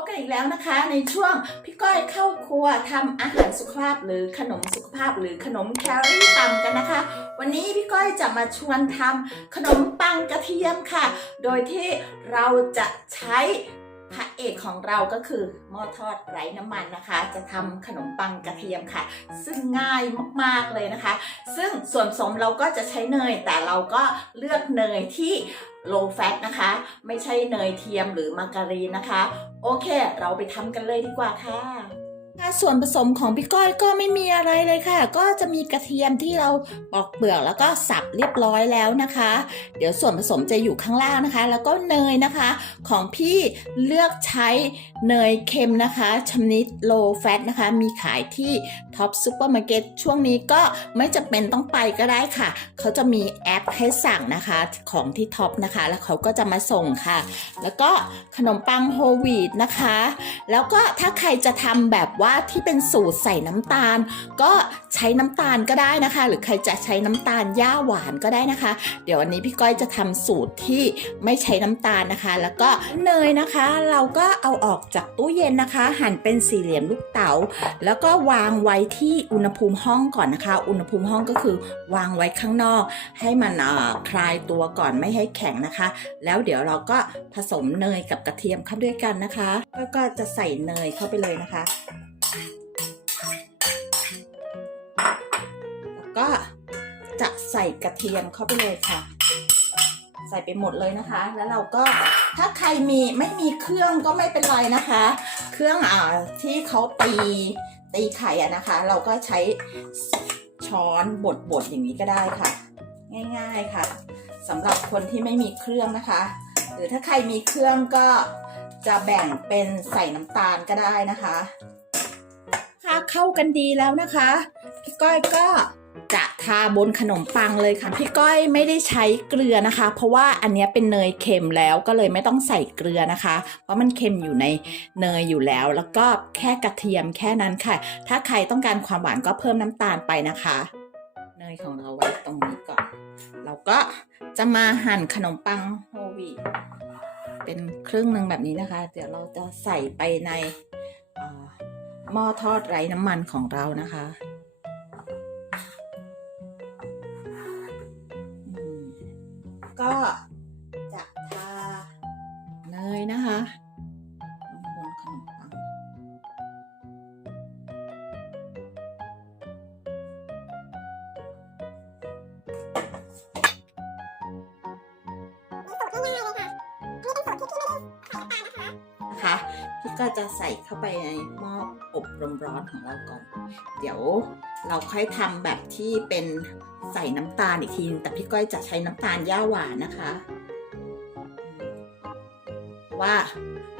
บกันอีกแล้วนะคะในช่วงพี่ก้อยเข้าครัวทำอาหารสุขภาพหรือขนมสุขภาพหรือขนมแคลอรี่ต่ำกันนะคะ วันนี้พี่ก้อยจะมาชวนทำขนมปังกระเทียมค่ะ โดยที่เราจะใช้พระเอกของเราก็คือหม้อทอดไร้น้ำมันนะคะ จะทำขนมปังกระเทียมค่ะ ซึ่งง่ายมากๆเลยนะคะ ซึ่งส่วนผสมเราก็จะใช้เนย แต่เราก็เลือกเนยที่ low fat นะคะ ไม่ใช่เนยเทียมหรือมาการีนนะคะ โอเค เราไปทำกันเลยดีกว่าค่ะค่ะ ส่วนผสมของพี่ก้อยก็ไม่มีอะไรเลยค่ะ ก็จะมีกระเทียมที่เราปอกเปลือกแล้วก็สับเรียบร้อยแล้วนะคะ เดี๋ยวส่วนผสมจะอยู่ข้างล่างนะคะ แล้วก็เนยนะคะ ของพี่เลือกใช้เนยเค็มนะคะชนิด low fat นะคะ มีขายที่ท็อปซูเปอร์มาร์เก็ตช่วงนี้ก็ไม่จำเป็นต้องไปก็ได้ค่ะ เขาจะมีแอปให้สั่งนะคะของที่ท็อปนะคะ แล้วเขาก็จะมาส่งค่ะ แล้วก็ขนมปังโฮวีตนะคะ แล้วก็ถ้าใครจะทำแบบว่าที่เป็นสูตรใส่น้ำตาล ก็ใช้น้ำตาลก็ได้นะคะ หรือใครจะใช้น้ำตาลย่าหวานก็ได้นะคะ เดี๋ยววันนี้พี่ก้อยจะทำสูตรที่ไม่ใช้น้ำตาลนะคะ แล้วก็เนยนะคะ เราก็เอาออกจากตู้เย็นนะคะ หั่นเป็นสี่เหลี่ยมลูกเต๋าแล้วก็วางไว้ที่อุณหภูมิห้องก่อนนะคะ อุณหภูมิห้องก็คือวางไว้ข้างนอก ให้มันคลายตัวก่อนไม่ให้แข็งนะคะ แล้วเดี๋ยวเราก็ผสมเนยกับกระเทียมเข้าด้วยกันนะคะ แล้วก็จะใส่เนยเข้าไปเลยนะคะ แล้วก็จะใส่กระเทียมเข้าไปเลยค่ะ ใส่ไปหมดเลยนะคะ แล้วเราก็ถ้าใครมีไม่มีเครื่องก็ไม่เป็นไรนะคะ เครื่องอ่าที่เขาตีตีไข่อะนะคะ เราก็ใช้ช้อนบดบดๆอย่างนี้ก็ได้ค่ะ ง่ายๆค่ะสำหรับคนที่ไม่มีเครื่องนะคะ หรือถ้าใครมีเครื่องก็จะแบ่งเป็นใส่น้ำตาลก็ได้นะคะ เข้ากันดีแล้วนะคะ พี่ก้อยก็จะทาบนขนมปังเลยค่ะ พี่ก้อยไม่ได้ใช้เกลือนะคะ เพราะว่าอันนี้เป็นเนยเค็มแล้วก็เลยไม่ต้องใส่เกลือนะคะ เพราะมันเค็มอยู่ในเนยอยู่แล้ว แล้วก็แค่กระเทียมแค่นั้นค่ะ ถ้าใครต้องการความหวานก็เพิ่มน้ำตาลไปนะคะ เนยของเราไว้ตรงนี้ก่อน เราก็จะมาหั่นขนมปังโฮวีเป็นครึ่งหนึ่งแบบนี้นะคะ เดี๋ยวเราจะใส่ไปใน หม้อทอดไร้น้ำมันของเรานะคะ ก็จะทาเนยนะคะ ก็จะใส่เข้าไปในหม้ออบลมร้อนของเราก่อน เดี๋ยวเราค่อยทำแบบที่เป็นใส่น้ำตาลอีกทีนึงแต่พี่ก้อยจะใช้น้ำตาลย่าหวานนะคะเพราะว่า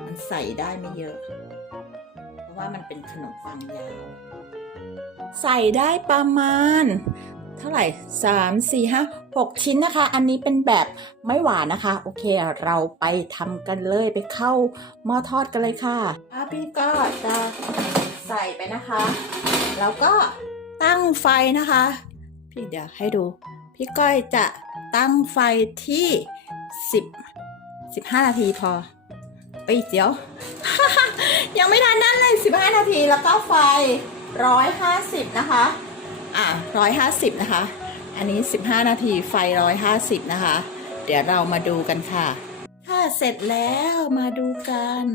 มันใส่ได้ไม่เยอะ เพราะว่ามันเป็นขนมปังยาว ใส่ได้ประมาณ เท่าไหร่สามสี่ห้าหกชิ้นนะคะ อันนี้เป็นแบบไม่หวานนะคะ โอเค เราไปทำกันเลยไปเข้าหม้อทอดกันเลยค่ะพี่ก็จะใส่ไปนะคะ แล้วก็ตั้งไฟนะคะ พี่เดี๋ยวให้ดู พี่ก้อยจะตั้งไฟที่สิบสิบห้านาทีพอเอ้ยเดี๋ยว ยังไม่ทันนั่นเลยสิบห้านาทีแล้วก็ไฟร้อยห้าสิบนะคะ อะร้อยห้าสิบนะคะ อันนี้สิบห้านาทีไฟร้อยห้าสิบนะคะ เดี๋ยวเรามาดูกันค่ะ ค่ะเสร็จแล้วมาดูกัน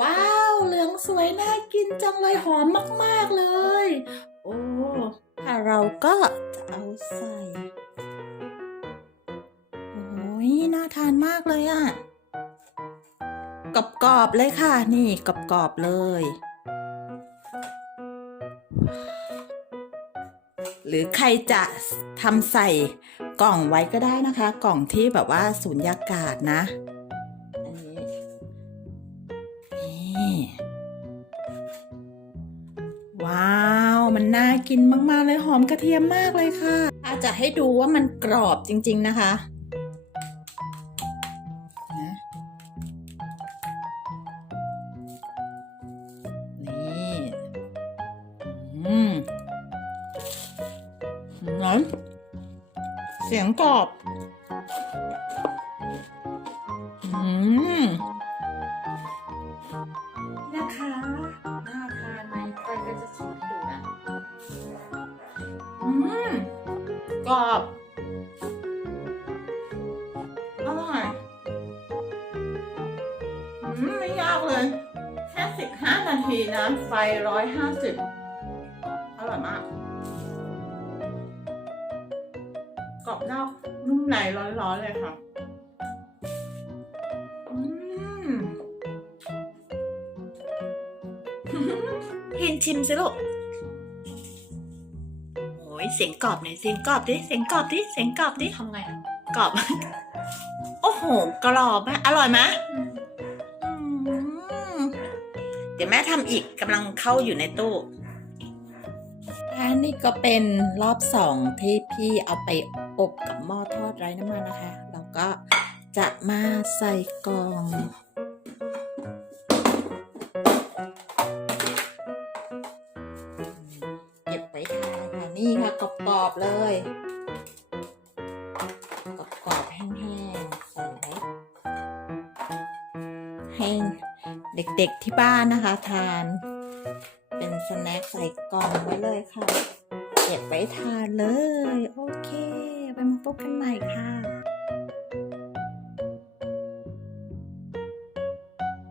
ว้าว เหลืองสวยน่ากินจังเลยหอมมากๆเลย โอ้ค่ะเราก็จะเอาใส่โอ้ยน่าทานมากเลยอะ่ะกรอบๆเลยค่ะ นี่กรอบๆเลย หรือใครจะทำใส่กล่องไว้ก็ได้นะคะ กล่องที่แบบว่าสูญญากาศนะอันนี้นี่ว้าว มันน่ากินมาก ๆ เลยหอมกระเทียมมากเลยค่ะ อาจจะให้ดูว่ามันกรอบจริง ๆ นะคะ นะเสียงกรอบ อืมนะคะน่าทานไหมใครก็จะชิมให้ดูนะ อืมกรอบ อร่อย อืม ไม่ยากเลย แค่สิบห้านาทีนะ ไฟร้อยห้าสิบอร่อยมาก กรอบนอกนุ่มในร้อนๆเลยค่ะอืมพินชิมสิลูกโอ้ยเสียงกรอบหน่อยเสียงกรอบดิ เสียงกรอบดิ เสียงกรอบดิทำไงอะกรอบ โอ้โห กรอบมากอร่อยไหมอืมเดี๋ยวแม่ทำอีกกำลังเข้าอยู่ในตู้อั นนี้ก็เป็นรอบสองที่พี่เอาไปอบกับหม้อทอดไร้น้ำมันนะคะแล้วก็จะมาใส่กล่องเก็บไว้ทานค่ะนี่ค่ะกรอบๆเลยกรอบๆแห้งๆใส่ไว้ให้เด็กๆที่บ้านนะคะทาน เป็นสแน็คใส่กล่องไว้เลยค่ะ เก็บไว้ทานเลย โอเค ไปมาพบกันใหม่ค่ะ